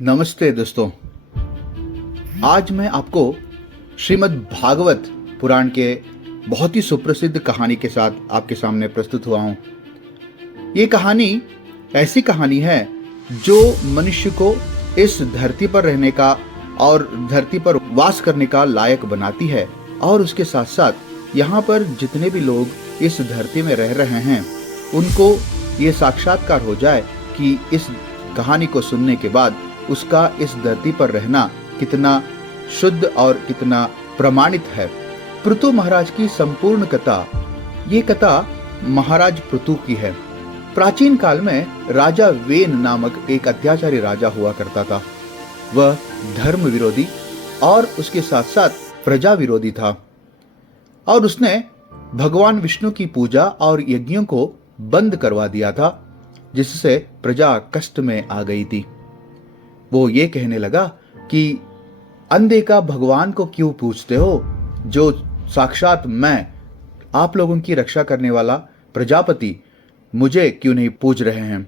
नमस्ते दोस्तों। आज मैं आपको श्रीमद् भागवत पुराण के बहुत ही सुप्रसिद्ध कहानी के साथ आपके सामने प्रस्तुत हुआ हूँ। ये कहानी ऐसी कहानी है जो मनुष्य को इस धरती पर रहने का और धरती पर वास करने का लायक बनाती है, और उसके साथ साथ यहाँ पर जितने भी लोग इस धरती में रह रहे हैं उनको ये साक्षात्कार हो जाए कि इस कहानी को सुनने के बाद उसका इस धरती पर रहना कितना शुद्ध और कितना प्रमाणित है। पृथु महाराज की संपूर्ण कथा, ये कथा महाराज पृथु की है। प्राचीन काल में राजा वेन नामक एक अत्याचारी राजा हुआ करता था। वह धर्म विरोधी और उसके साथ साथ प्रजा विरोधी था, और उसने भगवान विष्णु की पूजा और यज्ञों को बंद करवा दिया था, जिससे प्रजा कष्ट में आ गई थी। वो ये कहने लगा कि अनदेखा भगवान को क्यों पूजते हो, जो साक्षात मैं, आप लोगों की रक्षा करने वाला प्रजापति, मुझे क्यों नहीं पूज रहे हैं।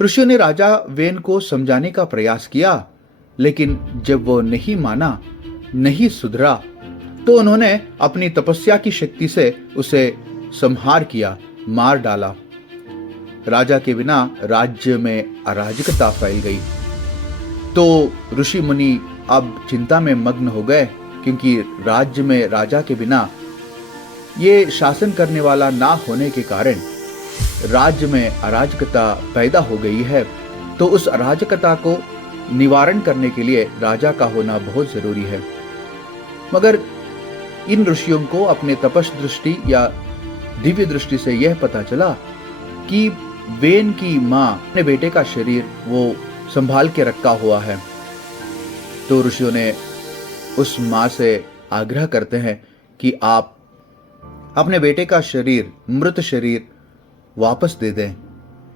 ऋषियों ने राजा वेन को समझाने का प्रयास किया, लेकिन जब वो नहीं माना, नहीं सुधरा, तो उन्होंने अपनी तपस्या की शक्ति से उसे संहार किया, मार डाला। राजा के बिना राज्य में अराजकता फैल गई। तो ऋषि मुनि अब चिंता में मग्न हो गए, क्योंकि राज्य में राजा के बिना ये शासन करने वाला ना होने के कारण राज्य में अराजकता पैदा हो गई है। तो उस अराजकता को निवारण करने के लिए राजा का होना बहुत जरूरी है। मगर इन ऋषियों को अपने तपस दृष्टि या दिव्य दृष्टि से यह पता चला कि वेन की माँ अपने बेटे का शरीर वो संभाल के रखा हुआ है। तो ऋषियों ने उस माँ से आग्रह करते हैं कि आप अपने बेटे का शरीर, मृत शरीर वापस दे दें।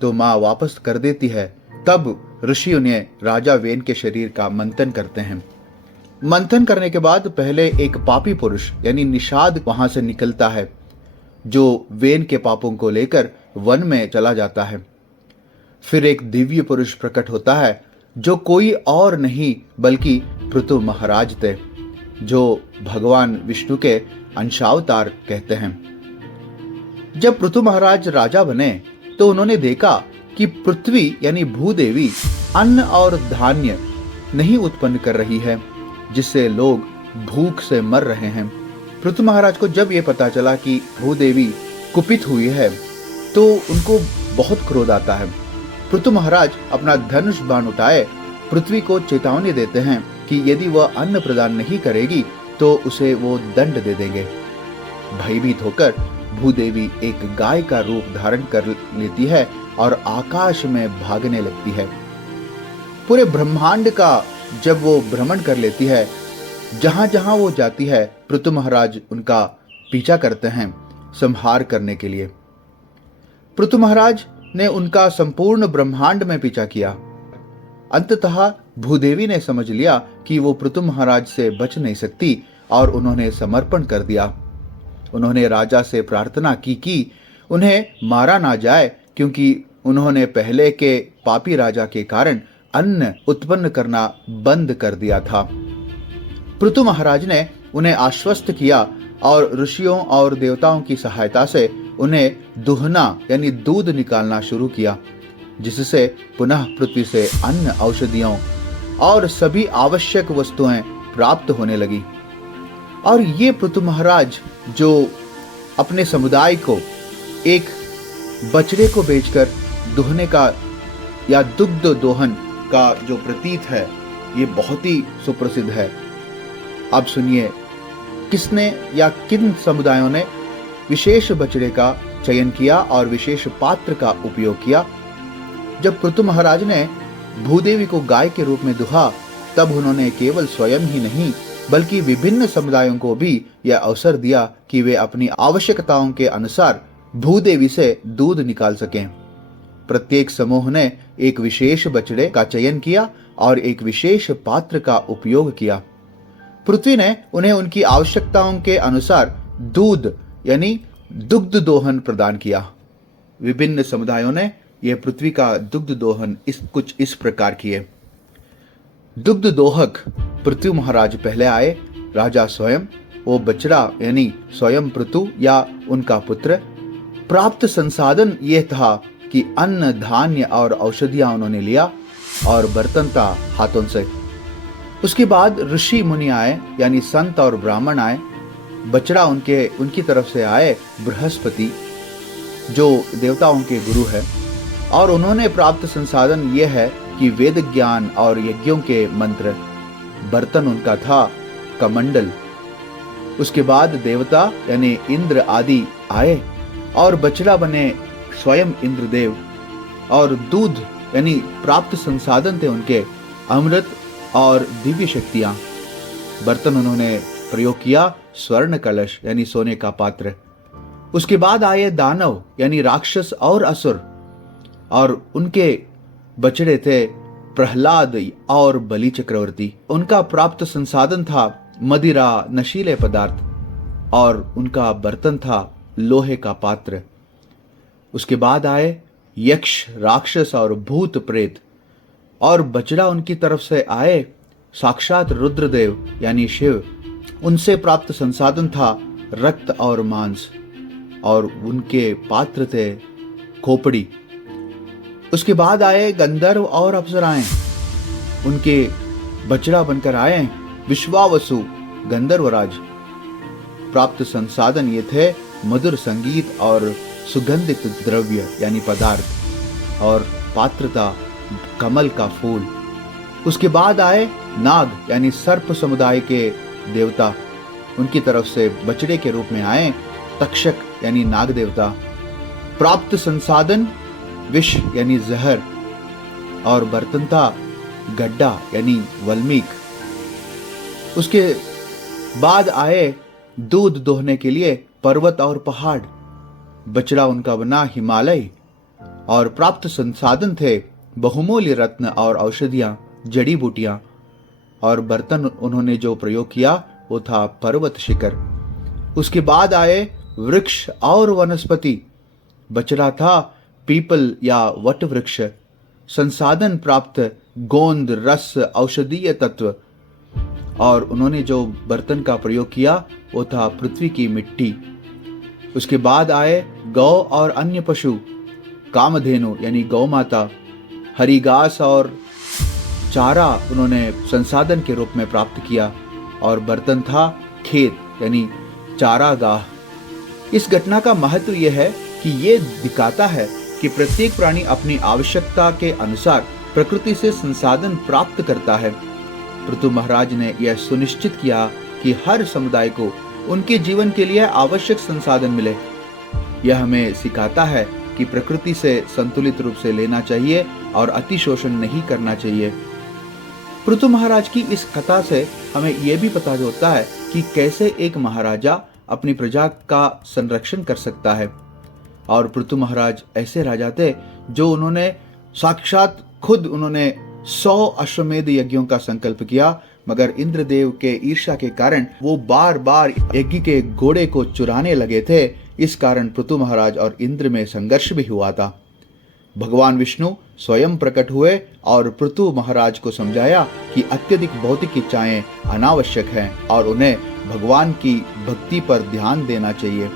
तो माँ वापस कर देती है। तब ऋषियों ने राजा वेन के शरीर का मंथन करते हैं। मंथन करने के बाद पहले एक पापी पुरुष यानी निषाद वहां से निकलता है, जो वेन के पापों को लेकर वन में चला जाता है। फिर एक दिव्य पुरुष प्रकट होता है, जो कोई और नहीं बल्कि पृथु महाराज थे, जो भगवान विष्णु के अंशावतार कहते हैं। जब पृथु महाराज राजा बने तो उन्होंने देखा कि पृथ्वी यानी भूदेवी अन्न और धान्य नहीं उत्पन्न कर रही है, जिससे लोग भूख से मर रहे हैं। पृथु महाराज को जब यह पता चला कि भूदेवी कुपित हुई है, तो उनको बहुत क्रोध आता है। पृथु महाराज अपना धनुष बाण उठाए पृथ्वी को चेतावनी देते हैं कि यदि वह अन्न प्रदान नहीं करेगी तो उसे वो दंड दे देंगे। भयभीत होकर भूदेवी एक गाय का रूप धारण कर लेती है और आकाश में भागने लगती है। पूरे ब्रह्मांड का जब वो भ्रमण कर लेती है, जहां जहां वो जाती है, पृथु महाराज उनका पीछा करते हैं संहार करने के लिए। पृथु महाराज ने उनका संपूर्ण ब्रह्मांड में पीछा किया। अंततः भूदेवी ने समझ लिया कि वो पृथु महाराज से बच नहीं सकती, और उन्होंने समर्पण कर दिया। उन्होंने राजा से प्रार्थना की कि उन्हें मारा ना जाए, क्योंकि उन्होंने पहले के पापी राजा के कारण अन्न उत्पन्न करना बंद कर दिया था। पृथु महाराज ने उन्हें आश्वस्त किया और ऋषियों और देवताओं की सहायता से उन्हें दुहना यानी दूध निकालना शुरू किया, जिससे पुनः पृथ्वी से अन्न, औषधियों और सभी आवश्यक वस्तुएं प्राप्त होने लगी। और ये पृथु महाराज जो अपने समुदाय को एक बछड़े को बेचकर दुहने का या दुग्ध दोहन का जो प्रतीत है, ये बहुत ही सुप्रसिद्ध है। अब सुनिए किसने या किन समुदायों ने विशेष बछड़े का चयन किया और विशेष पात्र का उपयोग किया। जब पृथु महाराज ने भूदेवी को गाय के रूप में दुहा, तब उन्होंने केवल स्वयं ही नहीं बल्कि विभिन्न समुदायों को भी यह अवसर दिया कि वे अपनी आवश्यकताओं के अनुसार भूदेवी से दूध निकाल सकें। प्रत्येक समूह ने एक विशेष बछड़े का चयन किया और एक विशेष पात्र का उपयोग किया। पृथ्वी ने उन्हें उनकी आवश्यकताओं के अनुसार दूध यानी दुग्ध दोहन प्रदान किया। विभिन्न समुदायों ने यह पृथ्वी का दुग्ध दोहन कुछ इस प्रकार किए। दुग्ध दोहक पृथु महाराज पहले आए। राजा स्वयं, वो बछड़ा यानी स्वयं पृथु या उनका पुत्र। प्राप्त संसाधन ये था कि अन्न, धान्य और औषधियां उन्होंने लिया और बर्तन था हाथों से। उसके बाद ऋषि मुनि आए यानी संत और ब्राह्मण आए। बछड़ा उनकी तरफ से आए बृहस्पति, जो देवताओं के गुरु है, और उन्होंने प्राप्त संसाधन ये है कि वेद ज्ञान और यज्ञों के मंत्र। बर्तन उनका था कमंडल। उसके बाद देवता यानी इंद्र आदि आए और बछड़ा बने स्वयं इंद्रदेव। और दूध यानी प्राप्त संसाधन थे उनके अमृत और दिव्य शक्तियां। बर्तन उन्होंने प्रयोग किया स्वर्ण कलश यानी सोने का पात्र। उसके बाद आए दानव यानी राक्षस और असुर, और उनके बछड़े थे प्रहलाद और बलि चक्रवर्ती। उनका प्राप्त संसाधन था मदिरा, नशीले पदार्थ, और उनका बर्तन था लोहे का पात्र। उसके बाद आए यक्ष, राक्षस और भूत प्रेत, और बछड़ा उनकी तरफ से आए साक्षात रुद्रदेव यानी शिव। उनसे प्राप्त संसाधन था रक्त और मांस, और उनके पात्र थे खोपड़ी। उसके बाद आए गंधर्व और अप्सराएं। उनके बछड़ा बनकर आए विश्वावसु गंधर्वराज। प्राप्त संसाधन ये थे मधुर संगीत और सुगंधित द्रव्य यानी पदार्थ, और पात्र था कमल का फूल। उसके बाद आए नाग यानी सर्प समुदाय के देवता। उनकी तरफ से बछड़े के रूप में आए तक्षक यानी नाग देवता। प्राप्त संसाधन विष यानी जहर, और बर्तन था गड्ढा यानी वल्मीक। उसके बाद आए दूध दोहने के लिए पर्वत और पहाड़। बछड़ा उनका बना हिमालय, और प्राप्त संसाधन थे बहुमूल्य रत्न और औषधियां, जड़ी बूटियां, और बर्तन उन्होंने जो प्रयोग किया वो था पर्वत शिखर। उसके बाद आए वृक्ष और वनस्पति। बछड़ा था पीपल या वट वृक्ष। संसाधन प्राप्त गोंद, रस, औषधीय तत्व, और उन्होंने जो बर्तन का प्रयोग किया वो था पृथ्वी की मिट्टी। उसके बाद आए गौ और अन्य पशु, कामधेनु यानी गौ माता, हरी घास और चारा उन्होंने संसाधन के रूप में प्राप्त किया, और बर्तन था खेत यानी चारागाह। इस घटना का महत्व यह है कि ये दिखाता है कि प्रत्येक प्राणी अपनी आवश्यकता के अनुसार प्रकृति से संसाधन प्राप्त करता है। पृथु महाराज ने यह सुनिश्चित किया कि हर समुदाय को उनके जीवन के लिए आवश्यक संसाधन मिले। यह हमें सिखाता है कि प्रकृति से संतुलित रूप से लेना चाहिए और अतिशोषण नहीं करना चाहिए। पृथु महाराज की इस कथा से हमें यह भी पता होता है कि कैसे एक महाराजा अपनी प्रजा का संरक्षण कर सकता है। और पृथु महाराज ऐसे राजा थे जो उन्होंने साक्षात खुद उन्होंने 100 अश्वमेध यज्ञों का संकल्प किया, मगर इंद्रदेव के ईर्ष्या के कारण वो बार बार यज्ञ के घोड़े को चुराने लगे थे। इस कारण पृथु महाराज और इंद्र में संघर्ष भी हुआ था। भगवान विष्णु स्वयं प्रकट हुए और पृथु महाराज को समझाया कि अत्यधिक भौतिक इच्छाएं अनावश्यक हैं और उन्हें भगवान की भक्ति पर ध्यान देना चाहिए।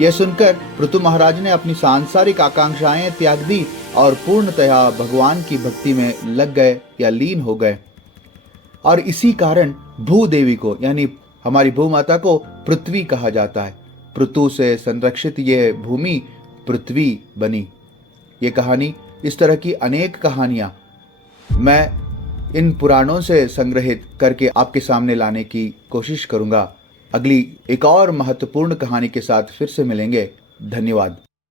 यह सुनकर पृथु महाराज ने अपनी सांसारिक आकांक्षाएं त्याग दी और पूर्णतया भगवान की भक्ति में लग गए या लीन हो गए। और इसी कारण भूदेवी को यानी हमारी भूमाता को पृथ्वी कहा जाता है। पृथु से संरक्षित ये भूमि पृथ्वी बनी। ये कहानी, इस तरह की अनेक कहानियां मैं इन पुराणों से संग्रहित करके आपके सामने लाने की कोशिश करूंगा। अगली एक और महत्वपूर्ण कहानी के साथ फिर से मिलेंगे। धन्यवाद।